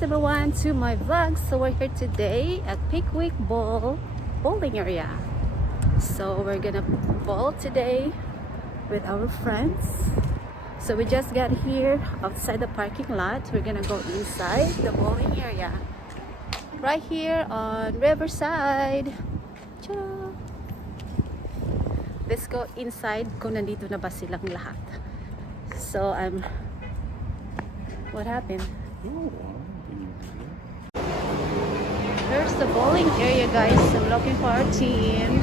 Greetings everyone to my vlog. So we're here today at Pickwick Bowling area. So we're gonna bowl today with our friends. So we just got here outside the parking lot. We're gonna go inside the bowling area. Right here on Riverside. Ciao! Let's go inside kung nandito na ba silang lahat. So what happened? There's the bowling area, guys. I'm looking for our team.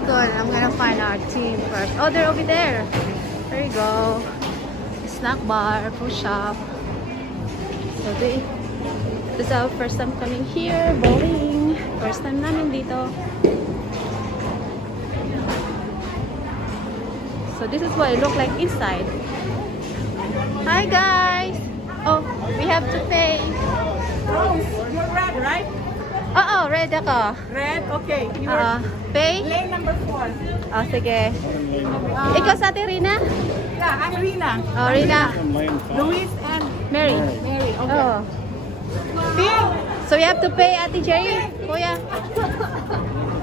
Hold on, I'm gonna find our team first. Oh, they're over there. There you go. Snack bar, food shop. So this is our first time coming here, bowling. First time namin dito. So this is what it look like inside. Hi guys! Oh, we have to pay. Rose, you're red, right? Oo, red ako. Red? Okay. You're Pay? lane number 4. Oh, sige. Ikaw sa ate, Rina? Yeah, I'm Rina. Oh, Rina. Luis and Mary. Mary. Okay. Oh. Pink! So we have to pay, Ate Jerry? Kuya?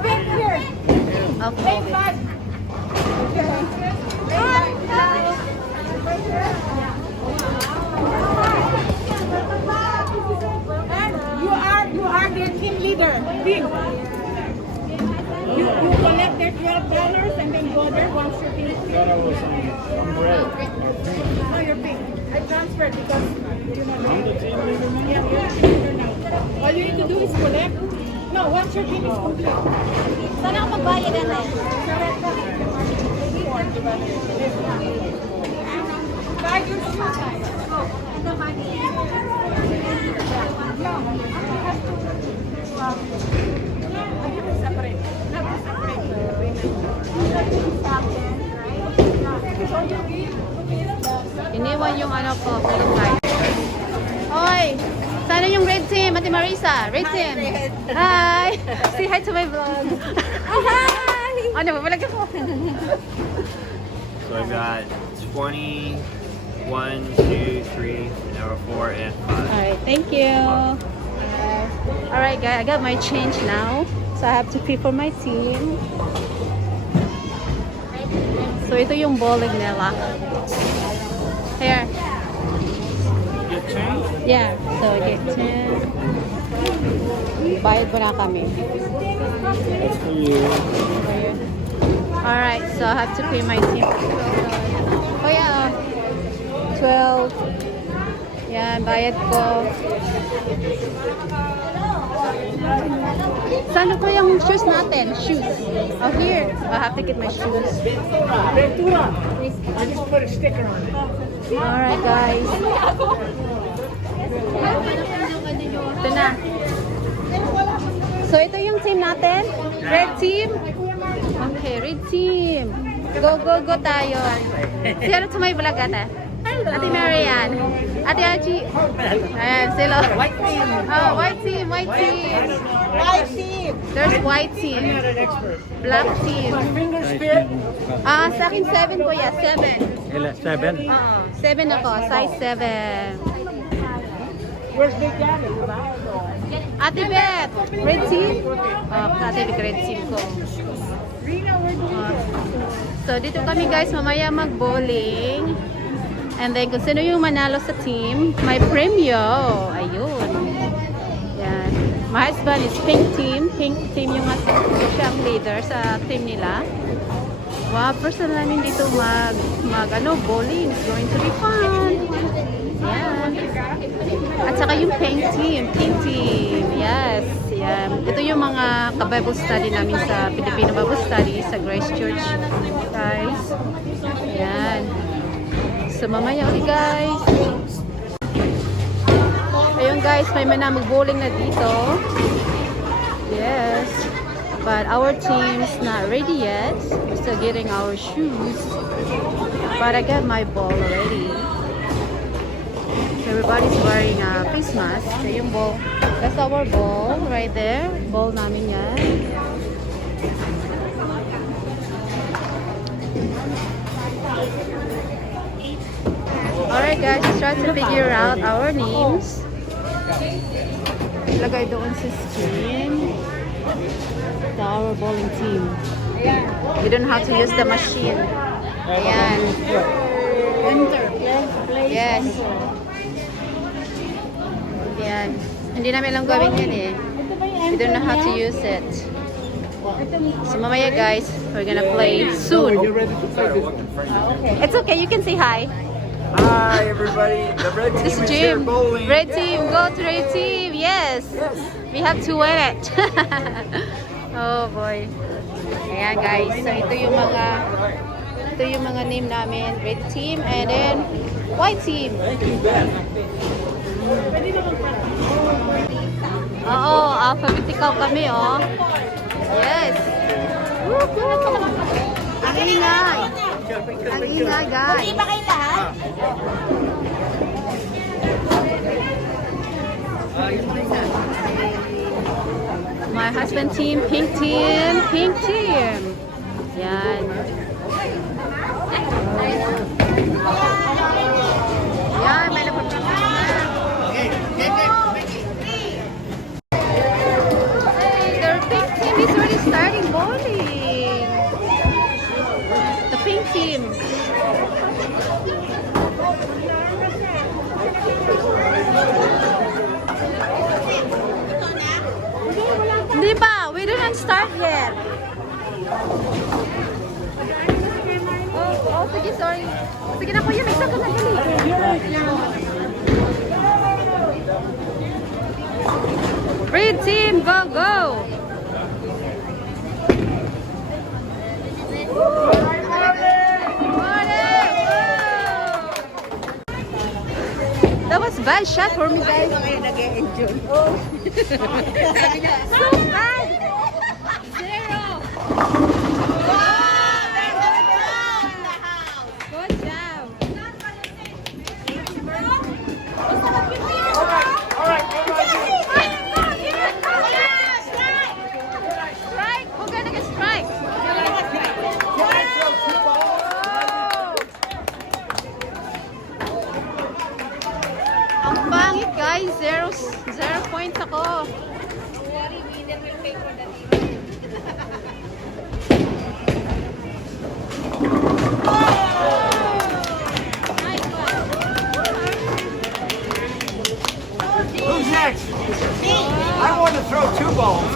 Pink here! Okay. Lane 5. Okay. And you are their team leader. Pink. You collect their $12 and then go there once you're pink. No, you're pink. I transferred because you know. Yeah, you're team leader now. All you need to do is collect. No, once your team is complete. Saan ako magbayad natin? Buy your shoes. Separate. Not separate. Iniwan yung ano ko. Hoy! Sana yung red team, Ate Marisa. Red team. Hi! Say hi to my vlog. Hi! Ano ba? Walang ako. So I've got 20, 1, 2, 3, now 4, and 5. Alright, thank you. Alright guys, I got my change now. So I have to pay for my team. So ito yung bowling nila. Here. Get change? Yeah, so get 10. Bayad mo na kami. That's for you. Alright, so I have to pay my team. Oh yeah, 12. Yan, bayad ko. Saan ko yung shoes natin? Shoes. Oh, here. I have to get my shoes. Ventura. I just put a sticker on it. Alright, guys. Ito na. So, ito yung team natin. Red team. Okay, red team. Go, go, go tayo. Si ano to may vlog ate? Ate Marian. Ate Aji. Ayan, sila. White team. Oh, white team, white team. White team. There's white team. An expert. Black team. Fingers fit. Sa akin 7 ko, yeah, 7. 7? 7 ako, size 7. Where's Big Daddy? Ate Beth, red team? Ate Beth, red team ko. Rina, where do you So, dito kami guys, mamaya mag-bowling. And then, kung sino yung manalo sa team, may premyo. Ayun. Yan. My husband is pink team. Pink team yung siya ang leader sa team nila. Wow, first time namin dito bowling. It's going to be fun. Yan. At saka yung pink team. Yes. Yan. Ito yung mga ka-Bible study namin sa Filipino Bible study sa Grace Church. Guys. Yan. So mamaya ulit guys. Ayun guys, may mag-bowling na dito. Yes. But our team's not ready yet. We're still getting our shoes. But I got my ball already. Everybody's wearing a face mask. So yung ball, that's our ball right there. Ball namin yan. guys, just try to figure out our names. Ilagay doon sa screen. Our bowling team. You don't have to use the machine. Ayan. Enter. Yes. Ayan. Hindi namin alam gawin yan eh. We don't know how to use it. So mamaya guys, we're gonna play soon. It's okay, you can say hi. Hi everybody, the red team This is is here Jim. bowling. Red team, go to red team. Yes. We have to win it. Oh boy. Ayan guys, so ito yung mga name namin. Red team and then white team. Oo, alphabetical kami oh. Yes. Woohoo! Ang ingay. Ang ingay guys. Hindi ba kayo lahat? My husband team, pink team, pink team. Yan. Yan, may napunta. Hey, their pink team is already starting bowling. The pink team. Hindi ba? We didn't start yet. Oh, sige, sorry. Sige na kuya, may isa ka na dali. Red team, go, go! That was bad shot for me, guys. Nag-enjoy. So bad! Zero! Good job! Strike! Who's gonna get strike? Ang pangit guys, zero points ako. Who's next? I want to throw 2 balls.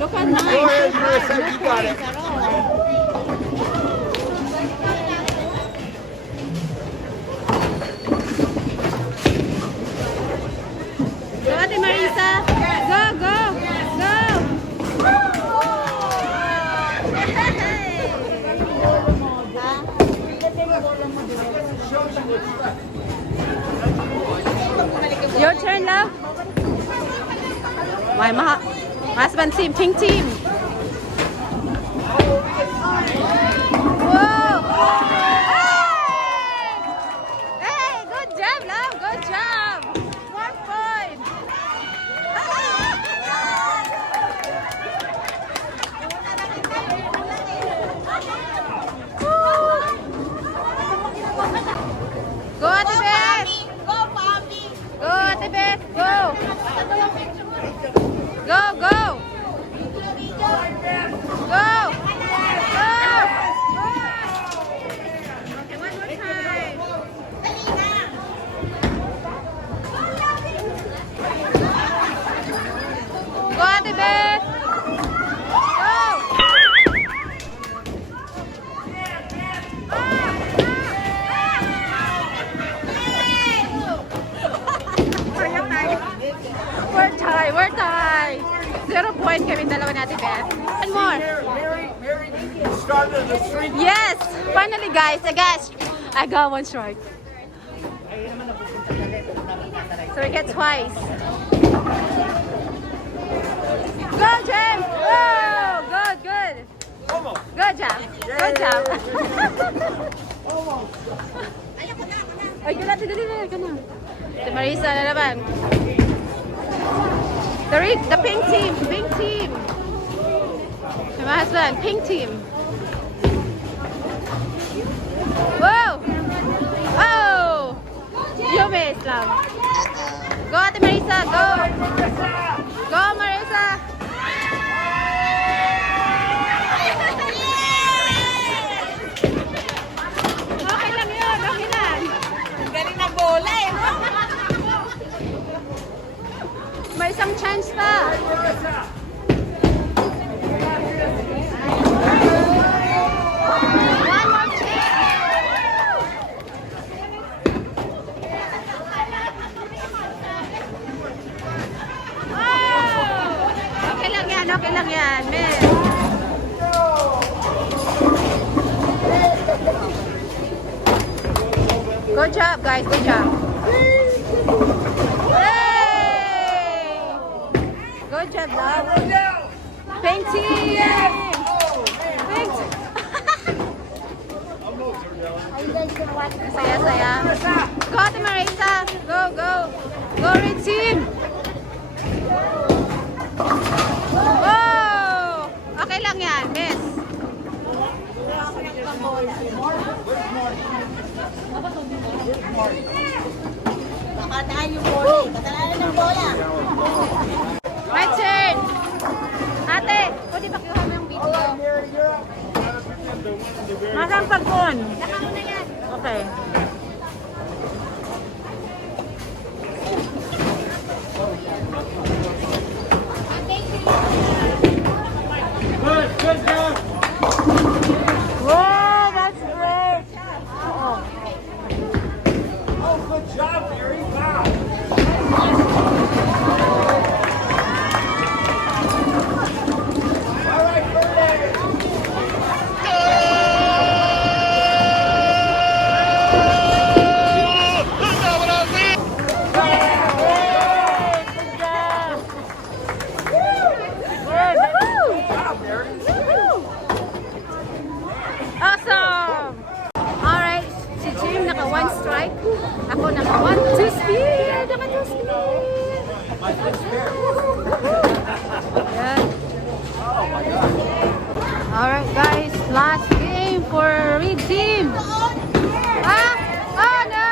Look at mine. Go ahead, Marissa, you got it. Go, Ate Marisa. Go, go, go. Your turn, love. My husband team, pink team. Whoa! Hey, good job, love. Good job. 1 point. Go, Ate Beth. Go, Bobby! Go, Ate Beth. Go. Go, go. Go. Go. Okay, one more time. Go, Ate Beth. Go. We're tied. 0 point kami dalawa natin, Beth. One more. Mary started the streak. Yes! Finally, guys. I got 1 strike. So we get twice. Go, Jem! Whoa! Good. Almost. Good job. Good job. Ay, dali ka na. Si Marisa na naman. The pink team. My husband, pink team. Whoa! lang. Go, Ate Marisa, go! Go, Marisa! Okay lang yun, okay lang. Galing na bola eh. May isang chance pa. One more chance. Oh! Okay lang yan, okay lang yan. Miss. Good job, guys. Good job. Hey! Good job, love. Pink team! Pink team! Saya, saya. Go, Ate Marisa. Go, go. Go, red team. Oh! Okay lang yan, miss. Nakadaan yung bola eh. Katalanan ng bola. My turn. Ate, pwede pakiuha mo yung video. Masang pagkon. Nakano na yan. Okay. Good job. Wow, that's great. Oh, good job, Mary. Wow. All right, Awesome! Alright, si Jim naka 1 strike. Ako naka 1, 2 speed. Naka 2 speed. Yan. Alright guys, last game for Reed team. Ah! Oh no!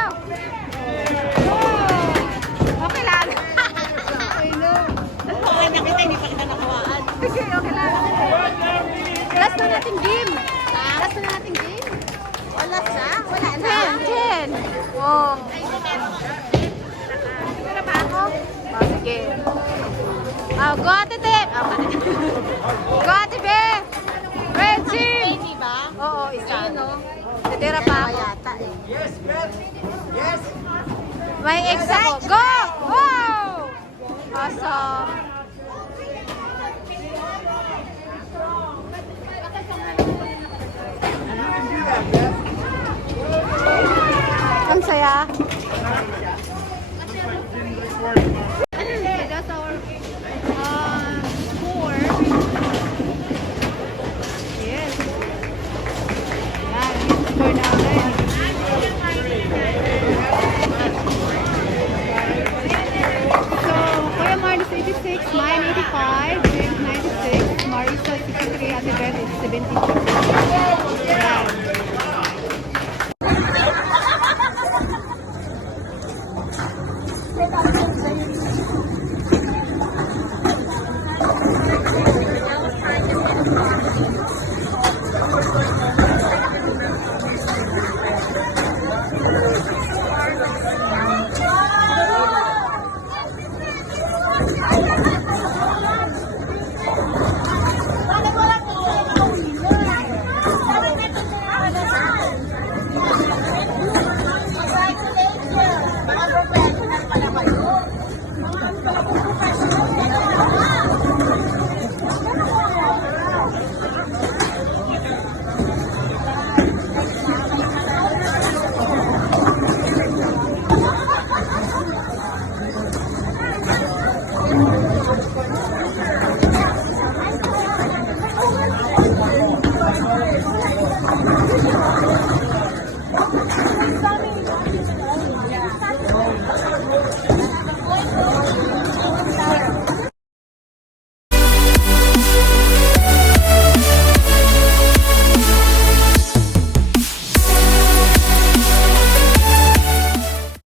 Oh. Okay lang. I know. Okay, nakita, hindi pa kita nakawaan. Okay, okay lang. Last na nating game. Last na nating game. Wala na? Wala na? 10. Oh. Pero ba ako? Oh, sige. Oh, go Ate Tip. Oh, go Ate Be. Red team. Hindi ba? Oo, isa. Ayun, no? Titira pa ako. Yata eh. Yes, Beth. Yes. May ex ako. Go! Wow! Awesome. You can do that, Beth. Ang saya. Looks like you didn't record.